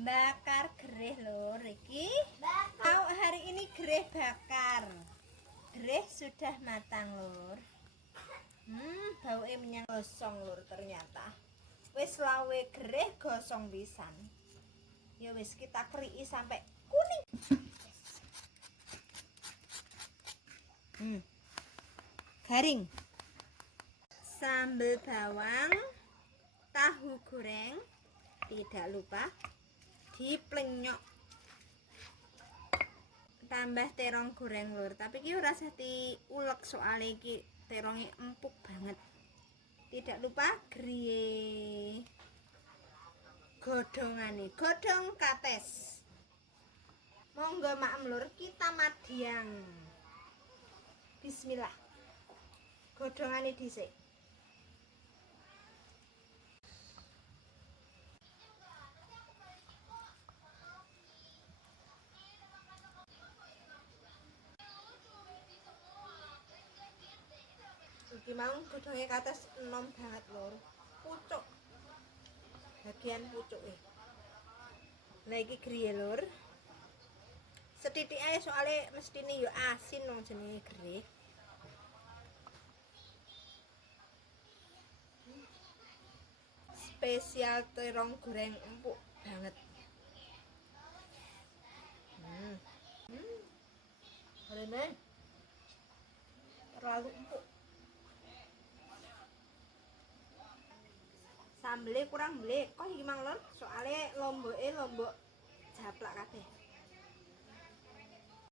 Bakar gereh lur iki. Mau hari ini gereh bakar. Gereh sudah matang lur. Baunya menyang gosong lur ternyata. Wis lawe gereh gosong pisan. Ya wis kita keriki sampai kuning. Garing. Sambal bawang, tahu goreng, tidak lupa diplenyok. Tambah terong goreng lur, tapi iki ora usah diulek soalnya iki terongnya empuk banget. Tidak lupa griye godhongane, godhong kates. Monggo maem lur, kita madyang. Bismillah. Godhongane dhisik. Iki mau godhongnya kates enom banget lur. Pucuk. Bagian pucuke. Lah iki griye lur. Setitik ae soalnya mestine yo asin wong jenenge gereh. Spesial terong goreng empuk banget. Rene terlalu empuk. Sambelnya kurang belik kok iki mang lur, soalnya lomboke lombok japlak kabeh.